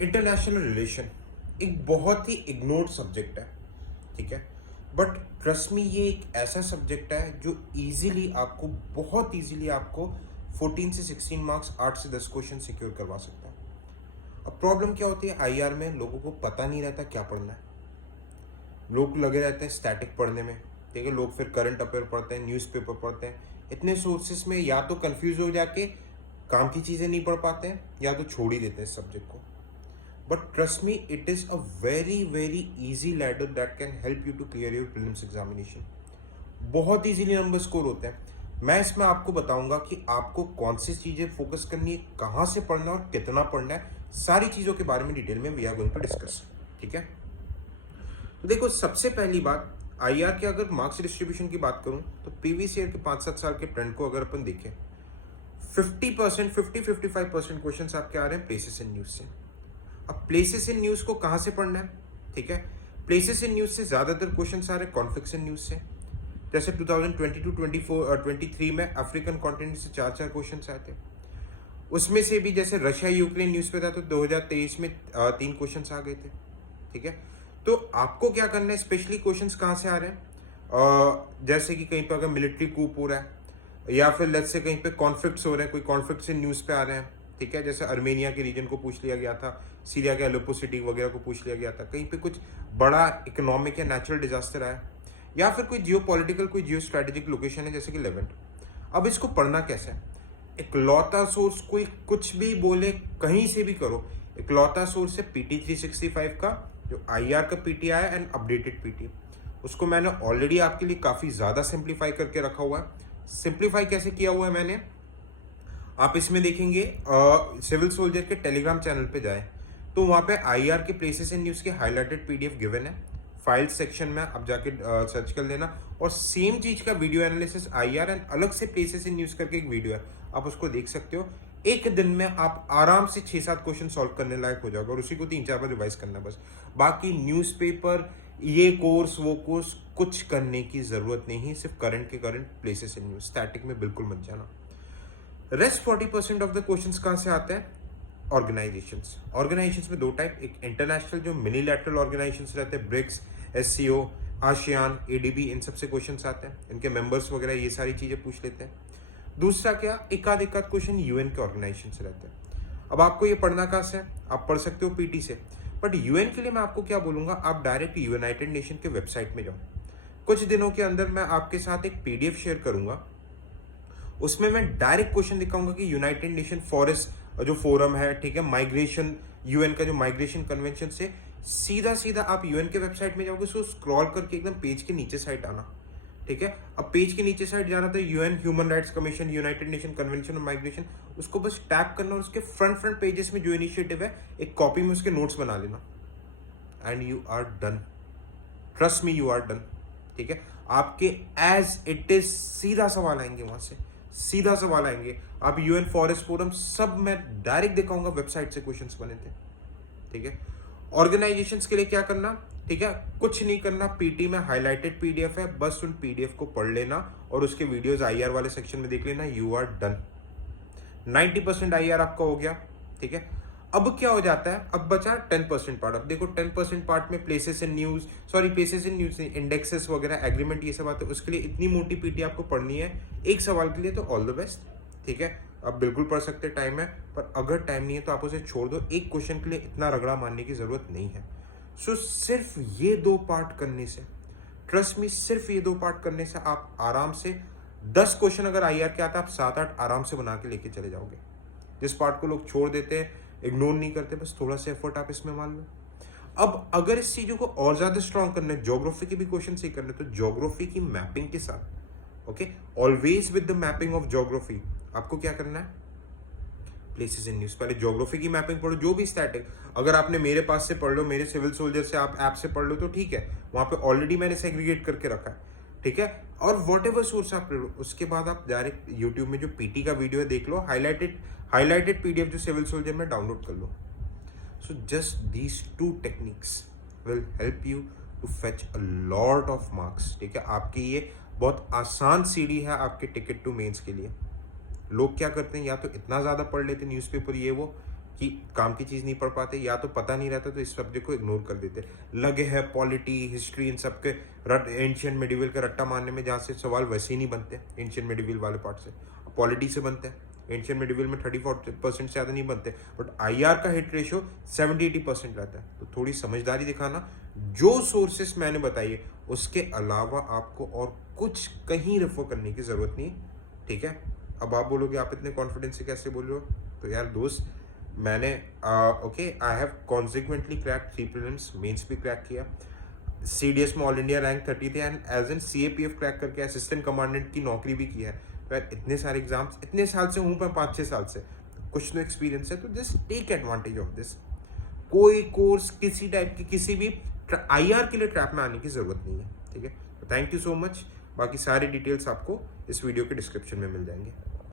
International relation एक बहुत ही ignored subject है, ठीक है। बट ट्रस्ट मी, ये एक ऐसा सब्जेक्ट है जो इजीली आपको, बहुत इजीली आपको 14 से 16 मार्क्स, 8 से 10 क्वेश्चन सिक्योर करवा सकता है। अब प्रॉब्लम क्या होती है, आईआर में लोगों को पता नहीं रहता क्या पढ़ना है। लोग लगे रहते हैं स्टैटिक पढ़ने में, ठीक है। लोग फिर करंट अफेयर पढ़ते हैं, न्यूज़पेपर पढ़ते हैं। इतने सोर्सेस में या तो कंफ्यूज हो जाके काम की चीज़ें नहीं पढ़ पाते हैं, या तो छोड़ ही देते हैं इस सब्जेक्ट को। But trust me, it is a very very easy ladder that can help you to clear your prelims examination. बहुत इजीली नंबर स्कोर होते हैं। मैं इसमें आपको बताऊंगा कि आपको कौन सी चीजें फोकस करनी है, कहाँ से पढ़ना है और कितना पढ़ना है। सारी चीजों के बारे में डिटेल में we are going to discuss, ठीक है। तो देखो, सबसे पहली बात, आईआर के अगर मार्क्स डिस्ट्रीब्यूशन की बात करूं तो प्रीवियस ईयर के 5-7 साल के ट्रेंड को अगर अपन देखें, 50%, 50-55% क्वेश्चन आपके आ रहे हैं प्लेसेस इन न्यूज से। अब प्लेसेस इन न्यूज को कहां से पढ़ना है, ठीक है। प्लेसेस इन न्यूज से ज्यादातर क्वेश्चन आ रहे हैं कॉन्फ्लिक्ट्स इन न्यूज से। जैसे 2022-23 में अफ्रीकन कॉन्टिनेंट से 4 क्वेश्चन आए थे। उसमें से भी जैसे रशिया यूक्रेन न्यूज पे था तो 2023 में 3 क्वेश्चन आ गए थे, ठीक है। तो आपको क्या करना है, स्पेशली क्वेश्चन कहाँ से आ रहे हैं, जैसे कि कहीं पर अगर मिलिट्री कूप हो रहा है, या फिर लेट्स से कहीं पे कॉन्फ्लिक्ट्स हो रहे हैं, कोई कॉन्फ्लिक्ट्स इन न्यूज पे आ रहे हैं, ठीक है। जैसे अर्मेनिया के रीजन को पूछ लिया गया था, सीरिया के अलेप्पो सिटी वगैरह को पूछ लिया गया था, कहीं पे कुछ बड़ा इकोनॉमिक या नेचुरल डिजास्टर आया, या फिर कोई जियो पॉलिटिकल, कोई जियो स्ट्रेटेजिक लोकेशन है जैसे कि लेवेंट। अब इसको पढ़ना कैसे है, इकलौता सोर्स, कोई कुछ भी बोले, कहीं से भी करो, इकलौता सोर्स है PT 365 का, जो आईआर का पीटी आया एंड अपडेटेड पीटी। उसको मैंने ऑलरेडी आपके लिए काफी ज्यादा सिंप्लीफाई करके रखा हुआ है। सिंप्लीफाई कैसे किया हुआ है मैंने, आप इसमें देखेंगे, सिविल सोल्जर के टेलीग्राम चैनल पे जाए तो वहां पे आईआर के प्लेसेस इन न्यूज के हाईलाइटेड पीडीएफ गिवन है। फाइल सेक्शन में आप जाके सर्च कर लेना, और सेम चीज का वीडियो एनालिसिस आईआर एंड अलग से प्लेसेस इन न्यूज करके एक वीडियो है, आप उसको देख सकते हो। एक दिन में आप आराम से 6-7 क्वेश्चन सॉल्व करने लायक हो जाएगा, और उसी को 3-4 बार रिवाइज करना बस। बाकी न्यूज़पेपर, ये कोर्स वो कोर्स कुछ करने की जरूरत नहीं, सिर्फ करंट के current places in news, static में बिल्कुल मत जाना। रेस्ट 40% ऑफ द क्वेश्चंस कहां से आते हैं, ऑर्गेनाइजेशंस। ऑर्गेनाइजेशंस में 2 टाइप, एक इंटरनेशनल जो मिनीलैटरल ऑर्गेनाइजेशंस रहते हैं, ब्रिक्स, SCO, आशियान, ADB, इन सबसे क्वेश्चंस आते हैं, इनके मेंबर्स वगैरह ये सारी चीजें पूछ लेते हैं। दूसरा क्या, एकाध क्वेश्चन यूएन के ऑर्गेनाइजेशन से रहते हैं। अब आपको ये पढ़ना कहां से है, आप पढ़ सकते हो पीटी से, बट यूएन के लिए मैं आपको क्या बोलूंगा, आप डायरेक्ट यूनाइटेड नेशन के वेबसाइट में जाओ। कुछ दिनों के अंदर मैं आपके साथ एक PDF शेयर करूंगा, उसमें मैं डायरेक्ट क्वेश्चन दिखाऊंगा कि यूनाइटेड नेशन फॉरेस्ट जो फोरम है, ठीक है, माइग्रेशन, यूएन का जो माइग्रेशन कन्वेंशन से सीधा सीधा आप यूएन के वेबसाइट में जाओगे, सो स्क्रॉल करके एकदम पेज के नीचे साइड आना, ठीक है। अब पेज के नीचे साइड जाना तो UN human rights commission, United nation convention on migration, उसको बस टैप करना, और उसके फ्रंट पेजेस में जो इनिशिएटिव है, एक कॉपी में उसके नोट्स बना लेना, and you are done. Trust me, you are done, ठीक है। आपके एज इट इज सीधा सवाल आएंगे वहां से, सीधा सवाल आएंगे। आप यूएन फॉरेस्ट फोरम सब मैं डायरेक्ट दिखाऊंगा, वेबसाइट से क्वेश्चंस बने थे, ठीक है। ऑर्गेनाइजेशंस के लिए क्या करना, ठीक है, कुछ नहीं करना, पीटी में हाईलाइटेड पीडीएफ है, बस उन पीडीएफ को पढ़ लेना और उसके वीडियोस आईआर वाले सेक्शन में देख लेना, यू आर डन। 90% आईआर आपका हो गया, ठीक है। अब क्या हो जाता है, अब बचा 10% पार्ट। अब देखो 10% पार्ट में प्लेसेस इन न्यूज, इंडेक्सेस वगैरह, एग्रीमेंट, ये सब आते हैं। उसके लिए इतनी मोटी पीटी आपको पढ़नी है एक सवाल के लिए, तो ऑल द बेस्ट, ठीक है। अब बिल्कुल पढ़ सकते, टाइम है, पर अगर टाइम नहीं है तो आप उसे छोड़ दो, एक क्वेश्चन के लिए इतना रगड़ा मारने की जरूरत नहीं है। सो सिर्फ ये 2 पार्ट करने से, ट्रस्ट मी, सिर्फ ये 2 पार्ट करने से आप आराम से 10 क्वेश्चन अगर आईआर के आता है, आप 7-8 आराम से बना के लेके चले जाओगे। जिस पार्ट को लोग छोड़ देते हैं, इग्नोर नहीं करते, बस थोड़ा सा एफर्ट आप इसमें मान लो। अब अगर इस चीजों को और ज्यादा स्ट्रॉन्ग करना है, ज्योग्राफी के भी क्वेश्चन सही करने, तो ज्योग्राफी की मैपिंग के साथ, okay, always with the mapping of geography, आपको क्या करना है, प्लेसेस इन न्यूज, पहले ज्योग्राफी की मैपिंग पढ़ो, जो भी स्टैटिक, अगर आपने मेरे पास से पढ़ लो, मेरे सिविल सोल्जर से आप ऐप से पढ़ लो तो ठीक है, वहां पे ऑलरेडी मैंने सेग्रीगेट करके रखा है, ठीक है। और वॉट एवर सोर्स आप ले लो, उसके बाद आप डायरेक्ट यूट्यूब में जो पीटी का वीडियो है देख लो, हाईलाइटेड पीडीएफ जो सिविल सोल्जर में डाउनलोड कर लो। So just these 2 techniques will help you to fetch a lot of marks, ठीक है। आपकी ये बहुत आसान सीढ़ी है आपके टिकट टू मेंस के लिए। लोग क्या करते हैं, या तो इतना ज्यादा पढ़ लेते न्यूज़पेपर ये वो, कि काम की चीज़ नहीं पढ़ पाते, या तो पता नहीं रहता तो इस सब्जेक्ट को इग्नोर कर देते, लगे है पॉलिटी हिस्ट्री इन सब के एंशियंट मेडिवल का रट्टा मारने में, जहाँ से सवाल वैसे ही नहीं बनते एंशियंट मेडिवल वाले पार्ट से, पॉलिटी से बनते हैं। एंशियंट मेडिवल में 30-40% से ज़्यादा नहीं बनते, बट आईआर का हिट रेशो 70-80% रहता है। तो थोड़ी समझदारी दिखाना, जो सोर्सेस मैंने बताई है उसके अलावा आपको और कुछ कहीं रेफर करने की ज़रूरत नहीं, ठीक है। अब आप बोलोगे आप इतने कॉन्फिडेंस से कैसे बोल रहे हो, तो यार दोस्त मैंने okay I have consequently crack 3 prelims, mains भी क्रैक किया, सीडीएस में ऑल इंडिया रैंक 30 थे, and as an CAPF crack करके असिस्टेंट कमांडेंट की नौकरी भी की है। तो यार इतने सारे एग्जाम्स इतने साल से हूँ मैं, 5-6 साल से, कुछ तो एक्सपीरियंस है, तो just take advantage of this. कोई कोर्स किसी टाइप की किसी भी आईआर के लिए ट्रैप में आने की जरूरत नहीं है, ठीक है। Thank you so much. बाकी सारे डिटेल्स आपको इस वीडियो के डिस्क्रिप्शन में मिल जाएंगे।